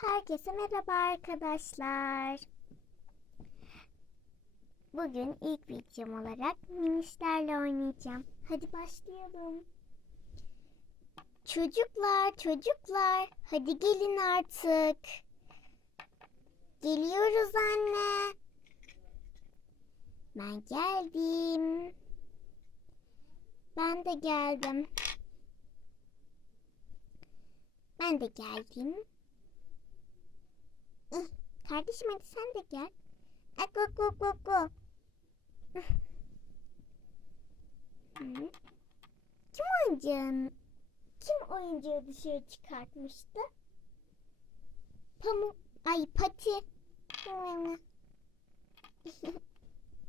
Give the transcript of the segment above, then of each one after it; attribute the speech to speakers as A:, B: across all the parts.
A: Herkese merhaba arkadaşlar. Bugün ilk videom olarak minişlerle oynayacağım. Hadi başlayalım. Çocuklar, çocuklar, hadi gelin artık. Geliyoruz anne. Ben geldim. Ben de geldim. Ben de geldim. Kardeşim hadi sen de gel. Ay, Go go go go. Kim oyuncağın kim oyuncağı dışarı çıkartmıştı? Pamuk ay pati.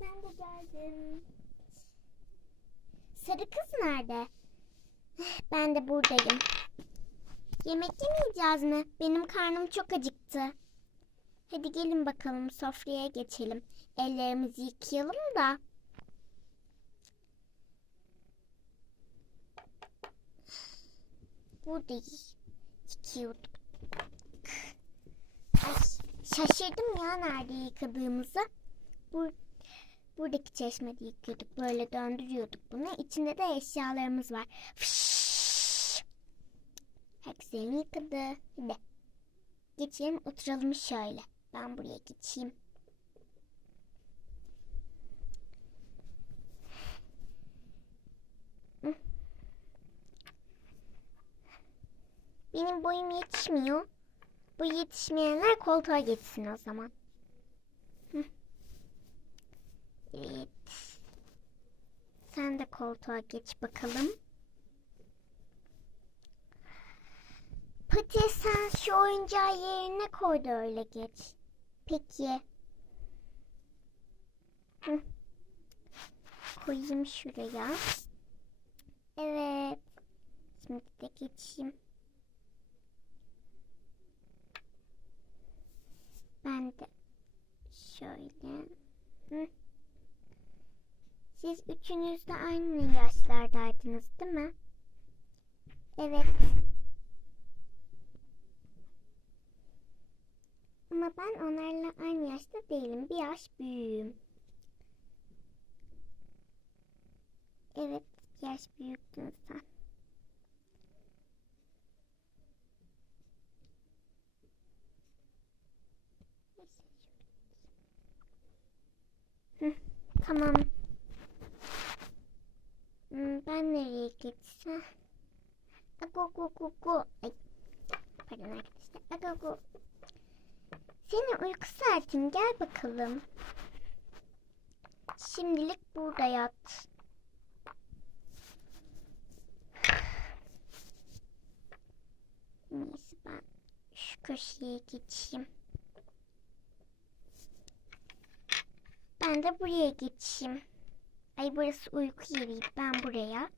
A: Ben de geldim. Sarı kız nerede? Ben de buradayım. Yemek yemeyeceğiz mi? Benim karnım çok acıktı. Hadi gelin bakalım sofraya geçelim. Ellerimizi yıkayalım da. Burada yıkıyorduk. Ay, şaşırdım ya nerede yıkadığımızı. Bur buradaki çeşmede yıkıyorduk. Böyle döndürüyorduk bunu. İçinde de eşyalarımız var. Fışşş. Herkes elini yıkadı. Hadi. Geçelim oturalım şöyle. Ben buraya geçeyim. Benim boyum yetişmiyor. Bu yetişmeyenler koltuğa geçsin o zaman. Evet. Sen de koltuğa geç bakalım. Pati sen şu oyuncağı yerine koy da öyle geç. Peki. Hı. Koyayım şuraya. Evet. Şimdi de geçeyim. Ben de şöyle. Hı. Siz üçünüz de aynı yaşlardaydınız değil mi? Evet. Ama ben onlarla aynı yaşta değilim. Bir yaş büyüğüm. Evet, yaş büyüktün sen. Tamam. Hmm, Ben nereye geçsem? Ago go go go. Ay, pardon arkadaşlar. Ago go. Senin uyku saatin gel bakalım. Şimdilik burada yat. Neyse ben şu köşeye geçeyim. Ben de buraya geçeyim. Ay burası uyku yeriydi. Ben buraya.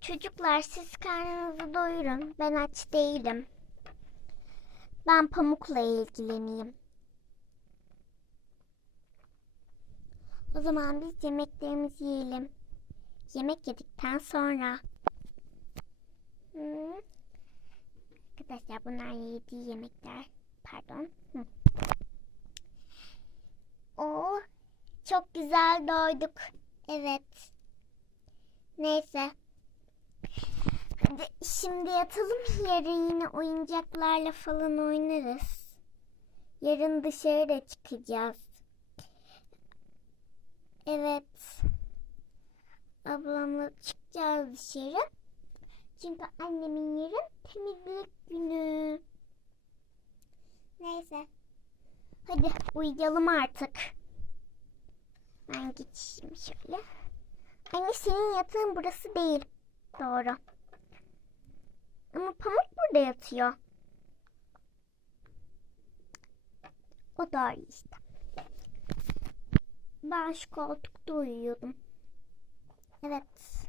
A: Çocuklar siz karnınızı doyurun. Ben aç değilim. Ben pamukla ilgileneyim. O zaman biz yemeklerimizi yiyelim. Yemek yedikten sonra. Hmm. Arkadaşlar bunlar yediği yemekler. Pardon. Hı. Oo, çok güzel doyduk. Evet. Neyse. Hadi şimdi yatalım. Yarın yine oyuncaklarla falan oynarız. Yarın dışarıda çıkacağız. Evet. Ablamla çıkacağız dışarı. Çünkü annemin yarın temizlik günü. Neyse. Hadi uyuyalım artık. Ben geçeyim şöyle. Anne senin yatağın burası değil. Doğru. Ama Pamuk burada yatıyor. O doğru işte. Ben şu koltukta uyuyordum. Evet.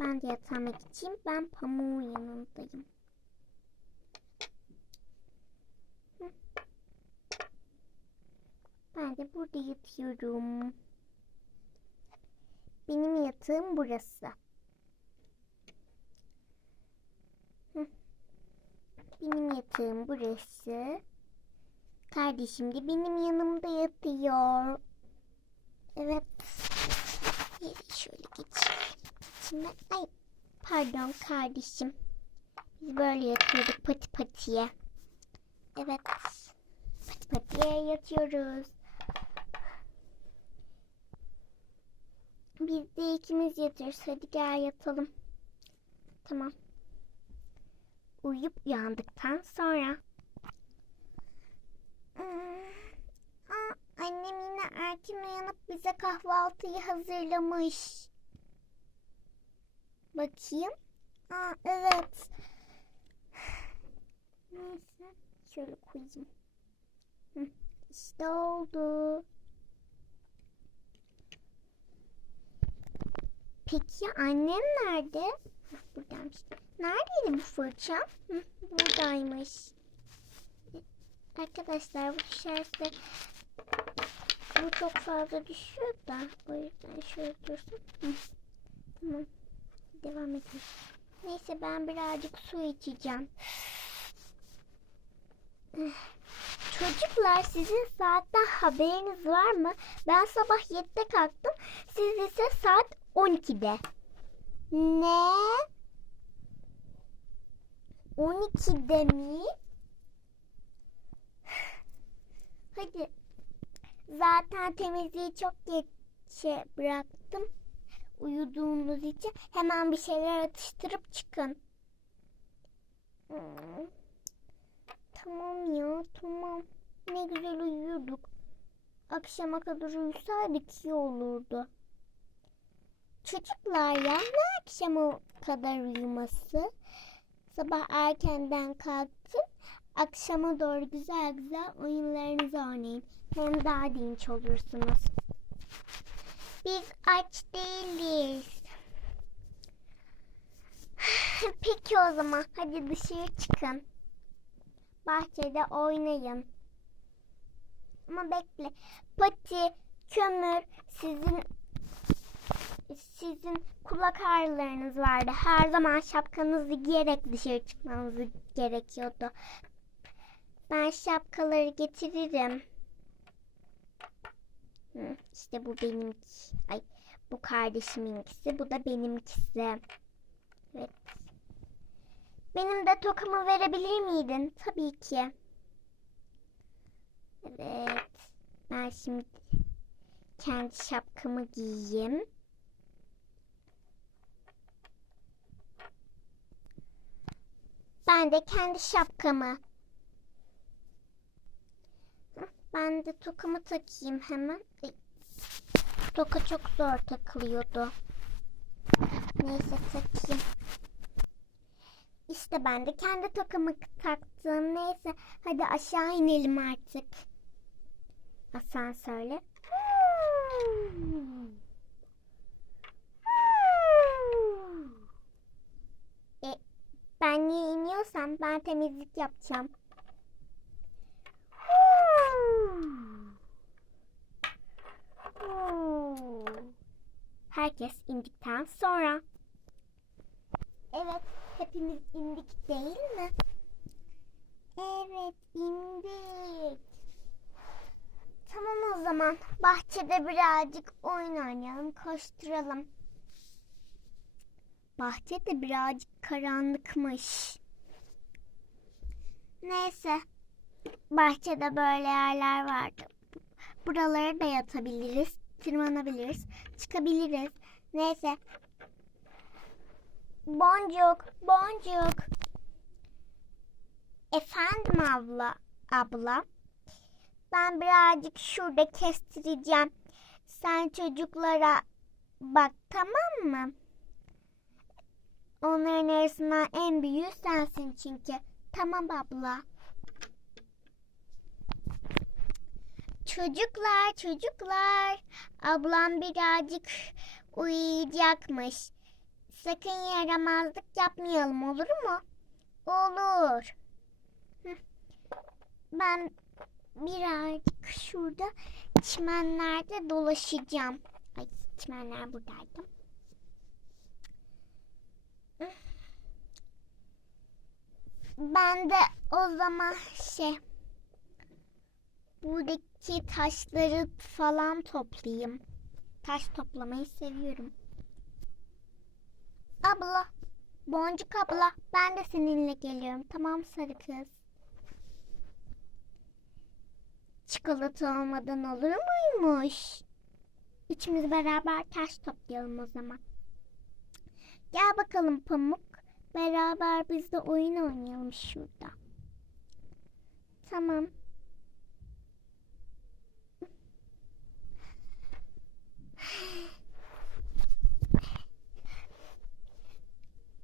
A: Ben de yatağıma geçeyim. Ben Pamuk'un yanındayım. Ben de burada yatıyorum. Benim yatağım burası. Yatağım burası. Kardeşim de benim yanımda yatıyor. Evet. Şöyle geçeyim. Şimdi, ay pardon kardeşim. Biz böyle yatıyorduk pati patiye. Evet. Pati patiye yatıyoruz. Biz de ikimiz yatıyoruz. Hadi gel yatalım. Tamam. Uyuyup uyandıktan sonra. Aa, annem yine erken uyanıp bize kahvaltıyı hazırlamış. Bakayım. Aa, evet. Neyse. Şöyle koyayım. İşte oldu. Peki annem nerede? Buradaymış. Neredeydi bu fırça? Buradaymış. Arkadaşlar bu düşerse bu çok fazla düşüyor da o yüzden şöyle dursun. Tamam. Devam edelim. Neyse ben birazcık su içeceğim. Çocuklar sizin saatten haberiniz var mı? Ben sabah 7'de kalktım. Siz ise saat 12'de. Ne? 12'de mi? Hadi. Zaten temizliği çok geçe bıraktım. Uyuduğunuz için hemen bir şeyler atıştırıp çıkın. Hmm. Tamam ya tamam. Ne güzel uyuyorduk. Akşama kadar uyusaydık iyi olurdu. Çocuklar ya ne akşama kadar uyuması? Sabah erkenden kalktım. Akşama doğru güzel güzel oyunlarınızı oynayın. Hem daha dinç olursunuz. Biz aç değiliz. Peki o zaman hadi dışarı çıkın. Bahçede oynayın. Ama bekle. Pati, kömür, sizin sizin kulak ağrılarınız vardı. Her zaman şapkanızı giyerek dışarı çıkmanız gerekiyordu. Ben şapkaları getiririm. Hı, işte bu benimki. Ay bu kardeşiminkisi. Bu da benimkisi. Evet. Benim de tokamı verebilir miydin? Tabii ki. Evet. Ben şimdi kendi şapkamı giyeyim. Ben de kendi şapkamı. Ben de tokamı takayım hemen. Toka çok zor takılıyordu. Neyse takayım. İşte ben de kendi tokamı taktım. Neyse hadi aşağı inelim artık. Asansörle. E, ben niye ben temizlik yapacağım. Herkes indikten sonra. Evet, hepimiz indik değil mi? Evet, indik. Tamam o zaman. Bahçede birazcık oyun oynayalım, koşturalım. Bahçede birazcık karanlıkmış. Neyse. Bahçede böyle yerler vardı. Buralara da yatabiliriz, tırmanabiliriz, çıkabiliriz. Neyse. Boncuk, boncuk. Efendim abla, abla. Ben birazcık şurada kestireceğim. Sen çocuklara bak tamam mı? Onların arasından en büyüğü sensin çünkü. Tamam abla. Çocuklar, çocuklar. Ablam birazcık uyuyacakmış. Sakın yaramazlık yapmayalım olur mu? Olur. Ben birazcık şurada çimenlerde dolaşacağım. Ay çimenler buradaydı. Ben de o zaman şey buradaki taşları falan toplayayım. Taş toplamayı seviyorum. Abla, Boncuk abla, ben de seninle geliyorum. Tamam sarı kız. Çikolata olmadan olur muymuş? Üçümüz beraber taş toplayalım o zaman. Gel bakalım Pamuk. Beraber biz de oyun oynayalım şurada. Tamam.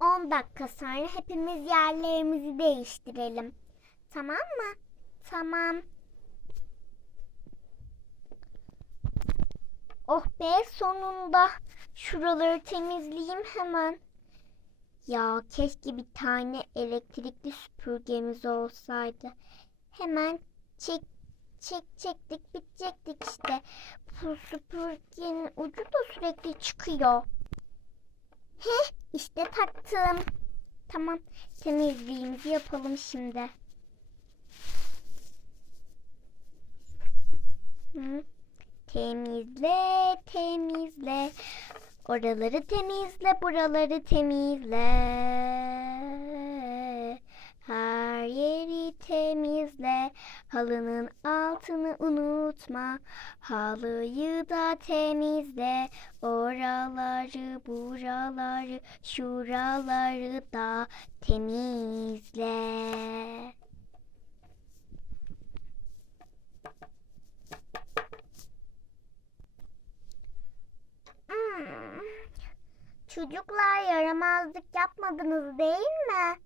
A: On dakika sonra hepimiz yerlerimizi değiştirelim. Tamam mı? Tamam. Oh be sonunda. Şuraları temizleyeyim hemen. Ya keşke bir tane elektrikli süpürgemiz olsaydı. Hemen çek çek çektik bitecektik işte. Bu süpürgenin ucu da sürekli çıkıyor. Heh işte taktım. Tamam temizliğimizi yapalım şimdi. Hı. Temizle, temizle. Oraları temizle, buraları temizle. Her yeri temizle. Halının altını unutma. Halıyı da temizle. Oraları, buraları, şuraları da temizle. Hmm. Çocuklar yaramazlık yapmadınız değil mi?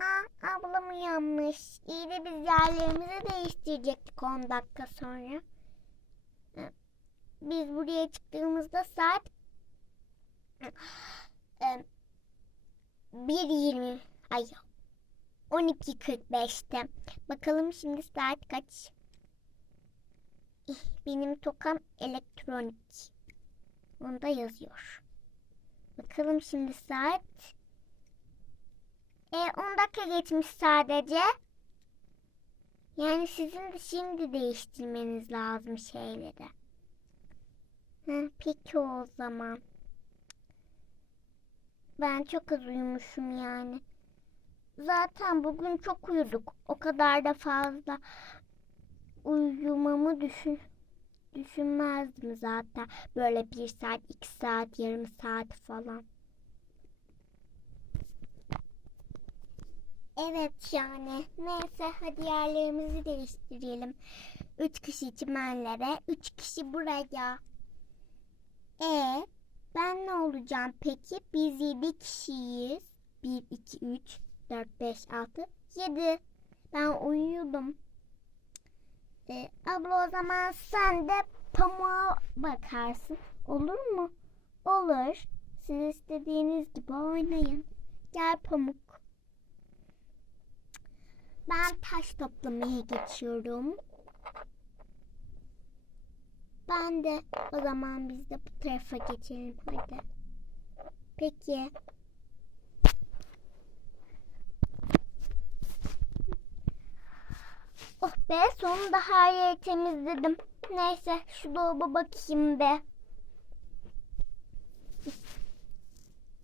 A: Aa, ablam uyanmış. İyi de biz yerlerimizi değiştirecektik 10 dakika sonra. Ee, Biz buraya çıktığımızda saat e, 1.20 ay 12.45'te. Bakalım şimdi saat kaç? Benim tokam elektronik. Onda yazıyor. Bakalım şimdi saat. E 10 dakika geçmiş sadece. Yani sizin de şimdi değiştirmeniz lazım şeyleri. Hı, peki o zaman. Ben çok az uyumuşum yani. Zaten bugün çok uyuduk. O kadar da fazla uyumamı düşün düşünmezdim zaten. Böyle bir saat, iki saat, yarım saat falan. Evet yani. Neyse hadi yerlerimizi değiştirelim. Üç kişi çimenlere, üç kişi buraya. E ben ne olacağım peki? Biz yedi kişiyiz. Bir, iki, üç, dört, beş, altı, yedi. Ben uyuyordum. Ee, abla o zaman sen de pamuğa bakarsın. Olur mu? Olur. Siz istediğiniz gibi oynayın. Gel pamuk. Ben taş toplamaya geçiyorum. Ben de o zaman biz de bu tarafa geçelim hadi. Peki. Oh be sonunda her yeri temizledim. Neyse şu dolaba bakayım be.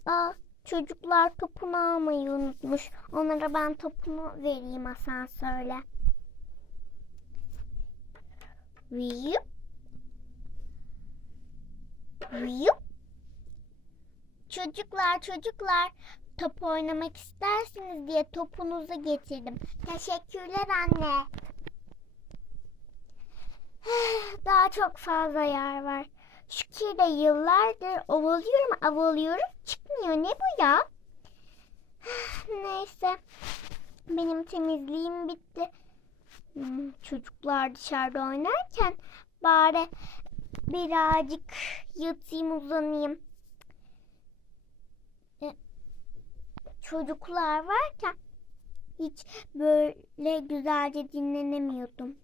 A: Aa, çocuklar topunu almayı unutmuş. Onlara ben topunu vereyim asansörle. Viyup. Viyup. Çocuklar çocuklar top oynamak istersiniz diye topunuzu getirdim. Teşekkürler anne. Daha çok fazla yer var. Şu kirde yıllardır ovalıyorum ovalıyorum çıkmıyor. Ne bu ya? Neyse. Benim temizliğim bitti. Hmm, Çocuklar dışarıda oynarken bari birazcık yatayım uzanayım. E, Çocuklar varken hiç böyle güzelce dinlenemiyordum.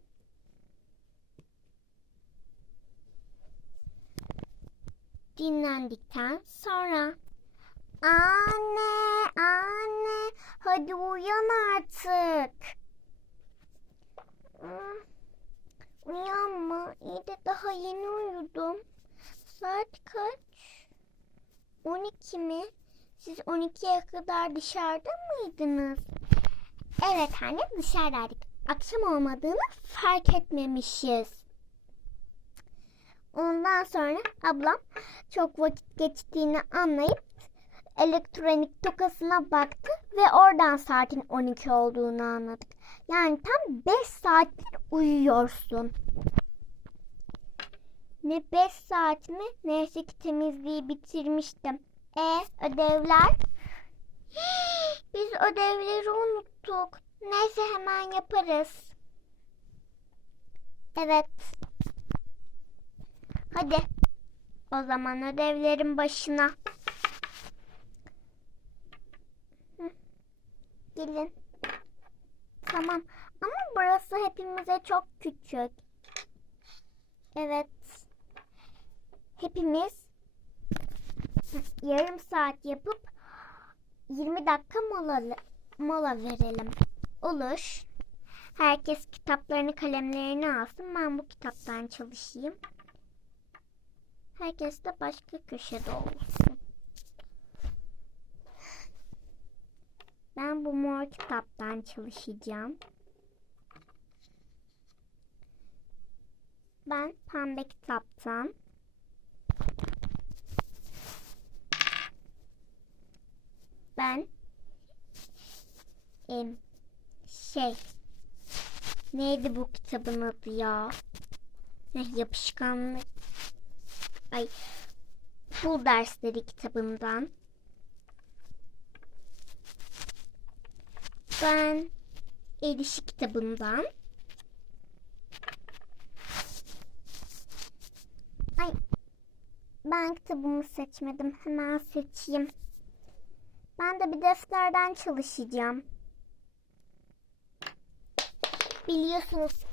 A: Dinlendikten sonra anne anne Hadi uyan artık. Hmm, Uyanma. İyi de daha yeni uyudum. Saat kaç? 12 mi? Siz 12'ye kadar dışarıda mıydınız? Evet anne dışarıdaydık. Akşam olmadığını fark etmemişiz. Ondan sonra ablam çok vakit geçtiğini anlayıp elektronik tokasına baktı ve oradan saatin 12 olduğunu anladık. Yani tam 5 saattir uyuyorsun. Ne 5 saat mi? Neyse ki temizliği bitirmiştim. E ödevler? Biz ödevleri unuttuk. Neyse hemen yaparız. Evet. Hadi. O zaman ödevlerin başına. Gelin. Tamam. Ama burası hepimize çok küçük. Evet. Hepimiz yarım saat yapıp 20 dakika mola, mola verelim. Olur. Herkes kitaplarını kalemlerini alsın. Ben bu kitaptan çalışayım. Herkes de başka köşede olsun. Ben bu mor kitaptan çalışacağım. Ben pembe kitaptan. Ben em, şey neydi bu kitabın adı ya? Heh, yapışkanlık. Ay pul dersleri kitabından. Ben Erişi kitabından. Ay ben kitabımı seçmedim. Hemen seçeyim. Ben de bir defterden çalışacağım. Biliyorsunuz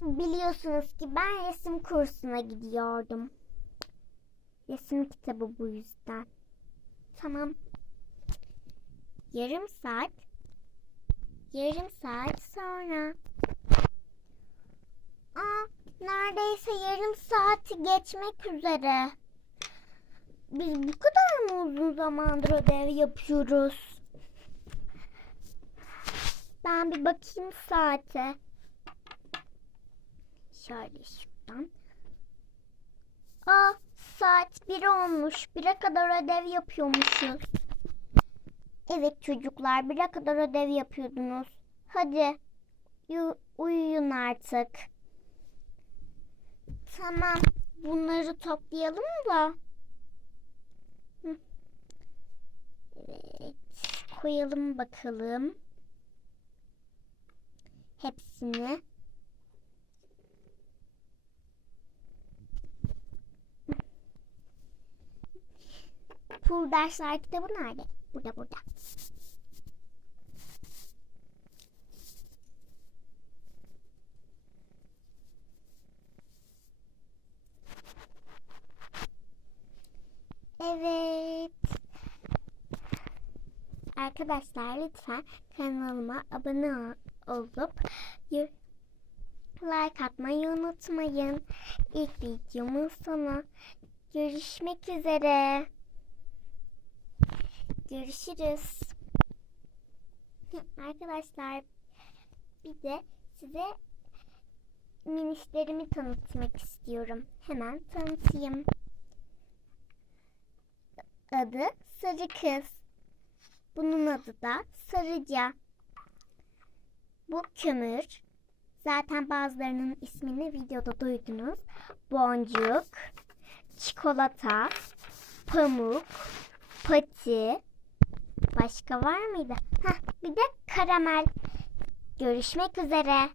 A: biliyorsunuz ki ben resim kursuna gidiyordum. Resim kitabı bu yüzden. Tamam. Yarım saat. Yarım saat sonra. Aa, neredeyse yarım saati geçmek üzere. Biz bu kadar mı uzun zamandır ödev yapıyoruz? Ben bir bakayım saate. Şöyle şuradan. Aa, saat 1 olmuş. 1'e kadar ödev yapıyormuşuz. Evet çocuklar 1'e kadar ödev yapıyordunuz. Hadi yu- uyuyun artık. Tamam. Bunları toplayalım da. Evet. Koyalım bakalım. Hepsini. Pul dersler kitabı nerede? Burada burada. Evet. Arkadaşlar lütfen kanalıma abone ol- olup like atmayı unutmayın. İlk videomun sonu. Görüşmek üzere. Görüşürüz. Arkadaşlar bir de size minişlerimi tanıtmak istiyorum. Hemen tanıtayım. Adı Sarı Kız. Bunun adı da Sarıca. Bu kömür. Zaten bazılarının ismini videoda duydunuz. Boncuk, çikolata, pamuk, pati. Başka var mıydı? Heh, bir de karamel. Görüşmek üzere.